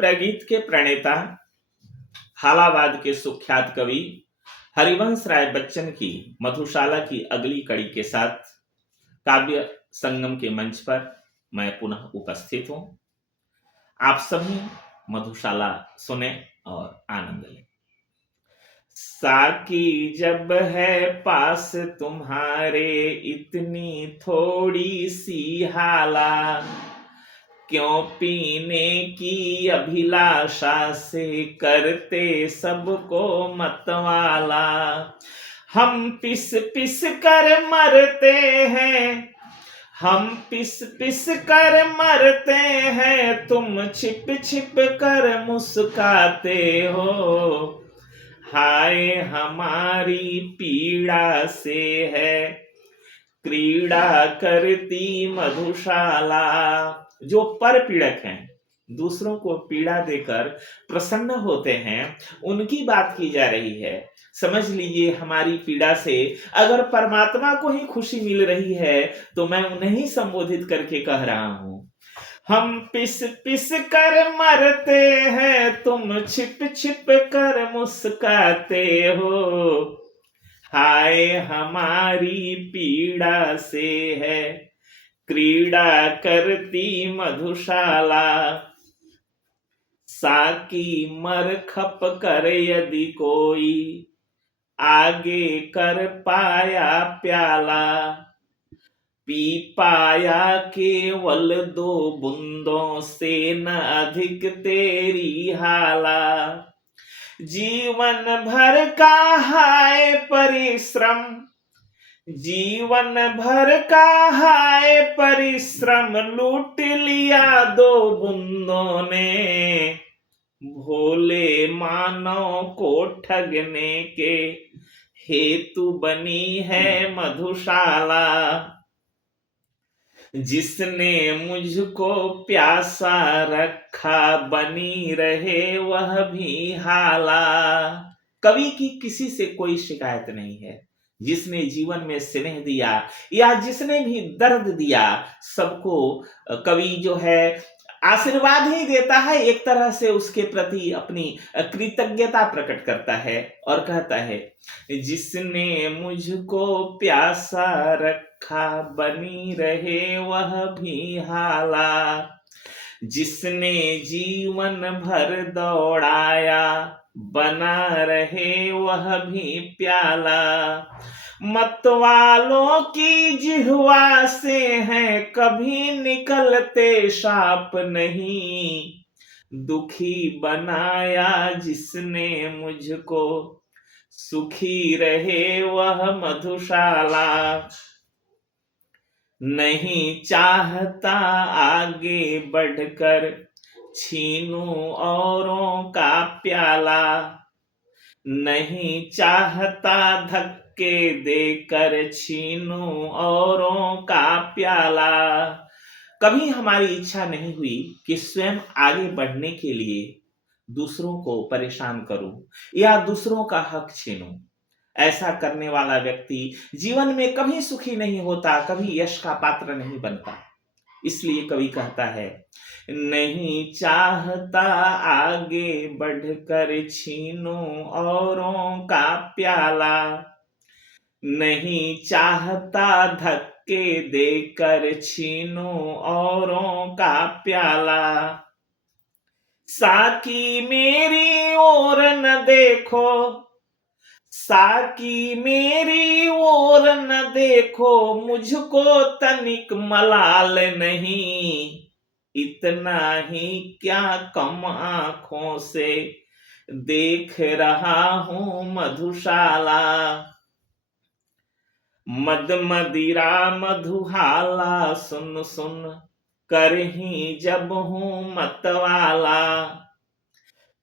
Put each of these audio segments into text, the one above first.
प्रगीत के प्रणेता हालावाद के सुख्यात कवि हरिवंश राय बच्चन की मधुशाला की अगली कड़ी के साथ काव्य संगम के मंच पर मैं पुनः उपस्थित हूं। आप सभी मधुशाला सुने और आनंद लें। साकी जब है पास तुम्हारे इतनी थोड़ी सी हाला, क्यों पीने की अभिलाषा से करते सबको मतवाला। हम पिस पिस कर मरते हैं, हम पिस पिस कर मरते हैं, तुम छिप छिप कर मुस्काते हो। हाय हमारी पीड़ा से है क्रीड़ा करती मधुशाला। जो पर पीड़क हैं, दूसरों को पीड़ा देकर प्रसन्न होते हैं, उनकी बात की जा रही है। समझ लीजिए हमारी पीड़ा से अगर परमात्मा को ही खुशी मिल रही है तो मैं उन्हें ही संबोधित करके कह रहा हूं। हम पिस पिस कर मरते हैं, तुम छिप छिप कर मुस्काते हो। हाय हमारी पीड़ा से है क्रीड़ा करती मधुशाला। साकी मर खप कर यदि कोई आगे कर पाया प्याला, पी पाया केवल 2 बूंदों से न अधिक तेरी हाला। जीवन भर का हाय परिश्रम, जीवन भर का हाय परिश्रम लूट लिया 2 बूंदों ने। भोले मानव को ठगने के हेतु बनी है मधुशाला। जिसने मुझको प्यासा रखा बनी रहे वह भी हाला। कवि की किसी से कोई शिकायत नहीं है। जिसने जीवन में स्नेह दिया या जिसने भी दर्द दिया, सबको कवि जो है आशीर्वाद ही देता है, एक तरह से उसके प्रति अपनी कृतज्ञता प्रकट करता है और कहता है, जिसने मुझको प्यासा रखा बनी रहे वह भी हाला। जिसने जीवन भर दौड़ाया बना रहे वह भी प्याला। मतवालों की जिह्वा से हैं कभी निकलते शाप नहीं। दुखी बनाया जिसने मुझको सुखी रहे वह मधुशाला। नहीं चाहता आगे बढ़कर छीनूं औरों का प्याला। नहीं चाहता धक्के देकर छीनूं औरों का प्याला। कभी हमारी इच्छा नहीं हुई कि स्वयं आगे बढ़ने के लिए दूसरों को परेशान करूं या दूसरों का हक छीनूं। ऐसा करने वाला व्यक्ति जीवन में कभी सुखी नहीं होता, कभी यश का पात्र नहीं बनता। इसलिए कवि कहता है, नहीं चाहता आगे बढ़कर छीनूं औरों का प्याला। नहीं चाहता धक्के देकर छीनूं औरों का प्याला। साकी मेरी ओर न देखो, साकी मेरी ओर न देखो, मुझको तनिक मलाल नहीं। इतना ही क्या कम आंखों से देख रहा हूं मधुशाला। मद मदिरा मधुहाला सुन सुन कर ही जब हूं मतवाला।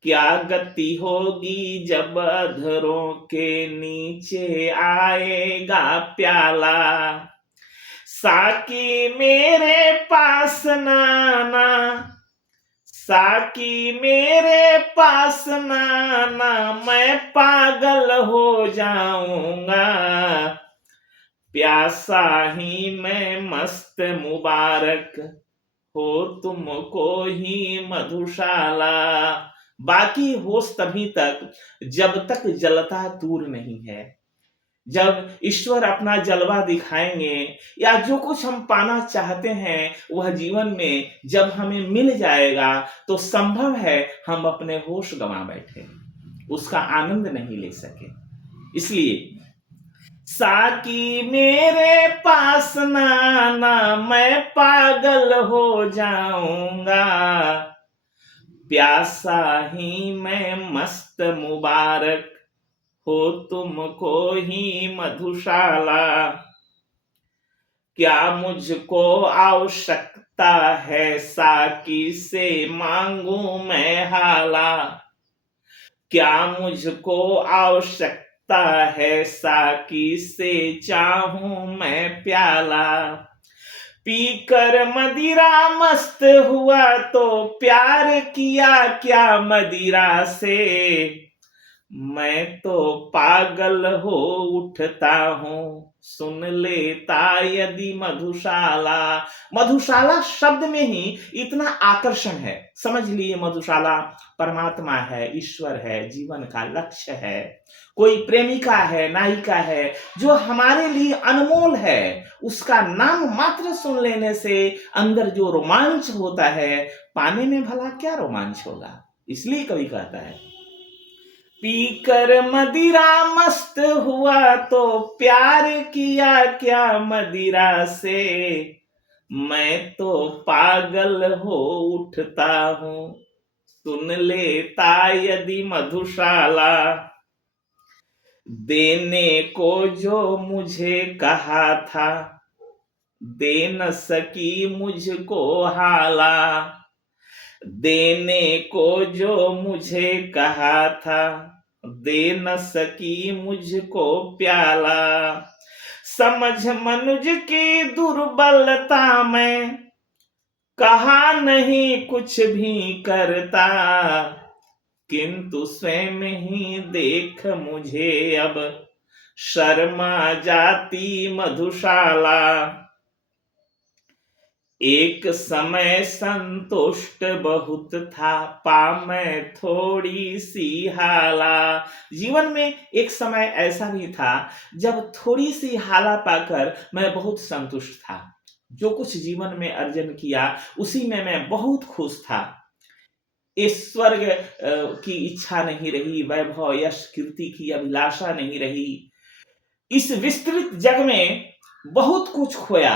क्या गति होगी जब अधरों के नीचे आएगा प्याला। साकी मेरे पास नाना, साकी मेरे पास नाना, मैं पागल हो जाऊंगा। प्यासा ही मैं मस्त मुबारक हो तुमको ही मधुशाला। बाकी होश तभी तक जब तक जलता तूर नहीं है। जब ईश्वर अपना जलवा दिखाएंगे या जो कुछ हम पाना चाहते हैं वह जीवन में जब हमें मिल जाएगा तो संभव है हम अपने होश गंवा बैठे, उसका आनंद नहीं ले सके। इसलिए साकी मेरे पास ना आना, मैं पागल हो जाऊंगा। प्यासा ही मैं मस्त मुबारक, हो तुमको ही मधुशाला। क्या मुझको आवश्यकता है साकी से मांगू मैं हाला। क्या मुझको आवश्यकता है साकी से चाहूं मैं प्याला। पीकर मदिरा मस्त हुआ तो प्यार किया क्या मदिरा से। मैं तो पागल हो उठता हूं सुन लेता यदि मधुशाला। मधुशाला शब्द में ही इतना आकर्षण है, समझ लिए मधुशाला परमात्मा है, ईश्वर है, जीवन का लक्ष्य है, कोई प्रेमिका है, नायिका है जो हमारे लिए अनमोल है। उसका नाम मात्र सुन लेने से अंदर जो रोमांच होता है, पाने में भला क्या रोमांच होगा। इसलिए कवि कहता है पीकर मदिरा मस्त हुआ तो प्यार किया क्या मदिरा से। मैं तो पागल हो उठता हूं सुन लेता यदि मधुशाला। देने को जो मुझे कहा था दे न सकी मुझको हाला। देने को जो मुझे कहा था दे न सकी मुझको प्याला। समझ मनुज की दुर्बलता में कहा नहीं कुछ भी करता। किंतु स्वयं ही देख मुझे अब शर्मा जाती मधुशाला। एक समय संतुष्ट बहुत था पामै थोड़ी सी हाला। जीवन में एक समय ऐसा भी था जब थोड़ी सी हाला पाकर मैं बहुत संतुष्ट था। जो कुछ जीवन में अर्जन किया उसी में मैं बहुत खुश था। इस स्वर्ग की इच्छा नहीं रही, वैभव यश कीर्ति की अभिलाषा नहीं रही। इस विस्तृत जग में बहुत कुछ खोया,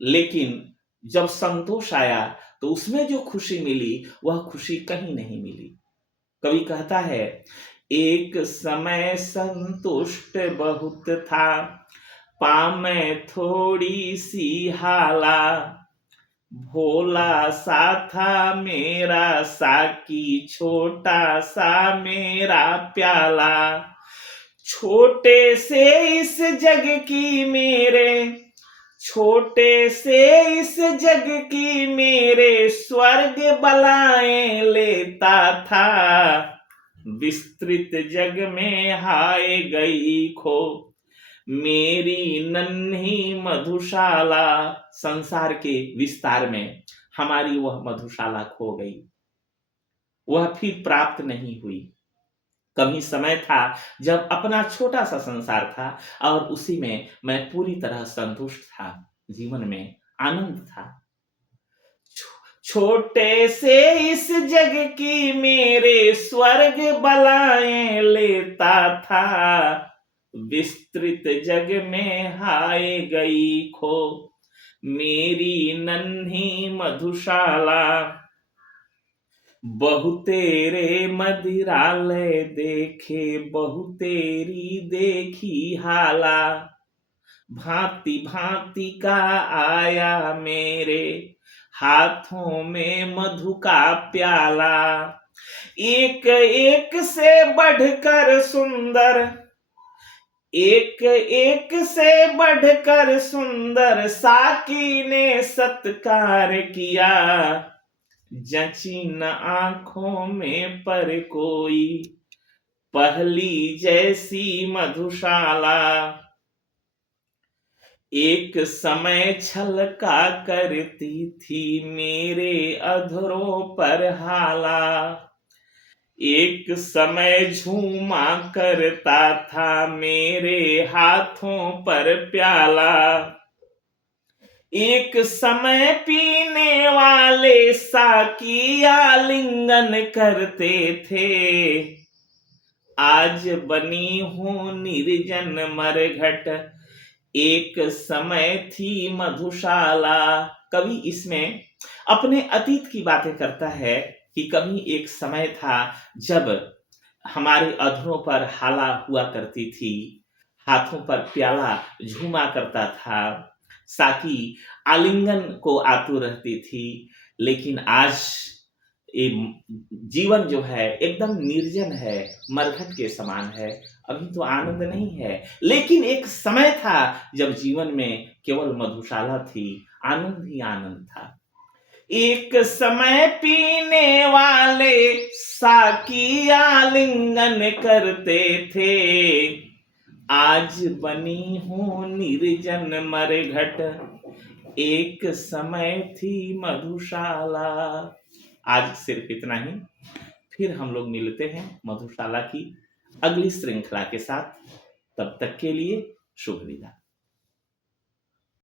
लेकिन जब संतोष आया तो उसमें जो खुशी मिली वह खुशी कहीं नहीं मिली। कवि कहता है एक समय संतुष्ट बहुत था पामै थोड़ी सी हाला। भोला सा था मेरा साकी छोटा सा मेरा प्याला। छोटे से इस जग की मेरे छोटे से इस जग की मेरे स्वर्ग बलाएं लेता था। विस्तृत जग में हाय गई खो मेरी नन्ही मधुशाला। संसार के विस्तार में हमारी वह मधुशाला खो गई, वह फिर प्राप्त नहीं हुई। कभी समय था जब अपना छोटा सा संसार था और उसी में मैं पूरी तरह संतुष्ट था, जीवन में आनंद था। छोटे से इस जग की मेरे स्वर्ग बलाएं लेता था। विस्तृत जग में हाय गई खो मेरी नन्ही मधुशाला। बहुतेरे मदिरालय देखे बहुतेरी देखी हाला। भांति भांति का आया मेरे हाथों में मधु का प्याला। एक एक से बढ़कर सुंदर एक एक से बढ़कर सुंदर साकी ने सत्कार किया। जची न आंखों में पर कोई पहली जैसी मधुशाला। एक समय छलका करती थी मेरे अधरों पर हाला, एक समय झूमा करता था मेरे हाथों पर प्याला, एक समय पीने वाले साकी आलिंगन करते थे, आज बनी हूँ निर्जन मरघट, एक समय थी मधुशाला। कवि इसमें अपने अतीत की बातें करता है कि कभी एक समय था जब हमारे अधरों पर हाला हुआ करती थी, हाथों पर प्याला झूमा करता था, साकी आलिंगन को आतुर रहती थी, लेकिन आज ये जीवन जो है एकदम निर्जन है, मरघट के समान है। अभी तो आनंद नहीं है, लेकिन एक समय था जब जीवन में केवल मधुशाला थी, आनंद ही आनंद था। एक समय पीने वाले साकी आलिंगन करते थे, आज बनी हूँ निर्जन मरघट, एक समय थी मधुशाला। आज सिर्फ इतना ही, फिर हम लोग मिलते हैं मधुशाला की अगली श्रृंखला के साथ। तब तक के लिए शुभ विदा।